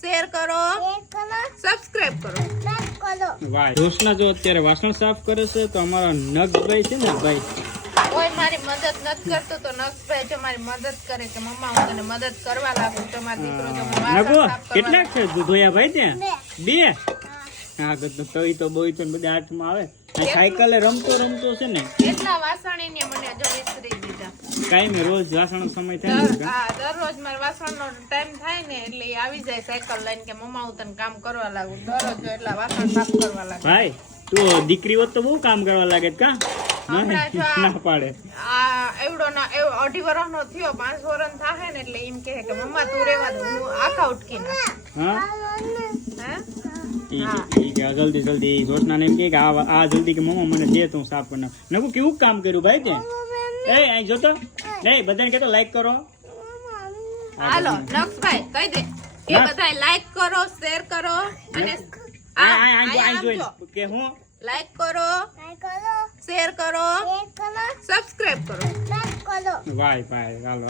Share કરો, subscribe કરો. વાહ જોશના જો અત્યારે વાસણ સાફ કરે છે તો અમારા નગભાઈ છે ને ભાઈ કોઈ મારી મદદ નથી કરતો તો નક્ષભાઈ જો મારી મદદ કરે કે મમ્મા હું તને મદદ કરવા લાગુ તો મારો દીકરો જો મને વાસણ નગો સાફ કરવા કેટલાક છે ધોયા ભાઈ ત્યાં બે હા તઈ તો બોઈ તો બધા હાથમાં આવે સાયકલે રમતો છે ને એટલા વાસણ એને મને જો વિસરી દીધા. કાયમી રોજ વાસણ સમય થાય ને હા દરરોજ મારે વાસણનો ટાઈમ થાય ને એટલે એ આવી જાય સાયકલ લઈને કે મમ્મા હું તને કામ કરવા લાગુ. દરરોજ જો એટલા વાસણ સાફ કરવા લાગે. ભાઈ તું દીકરી હોત તો બહુ કામ કરવા લાગે કા હમણાં જો ના પાડે આ એવડો 2.5 વર્ષનો થયો 5 વર્ષ થાય ને એટલે એમ કહે કે મમ્મા તું રેવા દે હું આખા ઉટકી નાખ. હા હે જલ્દી જોશના ને એમ કે આ જલ્દી કે મમ્મા મને દે તો હું સાફ કરી નાખું. નકુ કેવું કામ કર્યું ભાઈ તે એ અહીં જોતો નહીં બધાને કહેતો લાઈક કરો. હાલો નક્ષભાઈ કહી દે કે બધાય લાઈક કરો, શેર કરો અને કે હું લાઈક કરો, શેર કરો, સબસ્ક્રાઇબ કરો. ભાઈ હાલો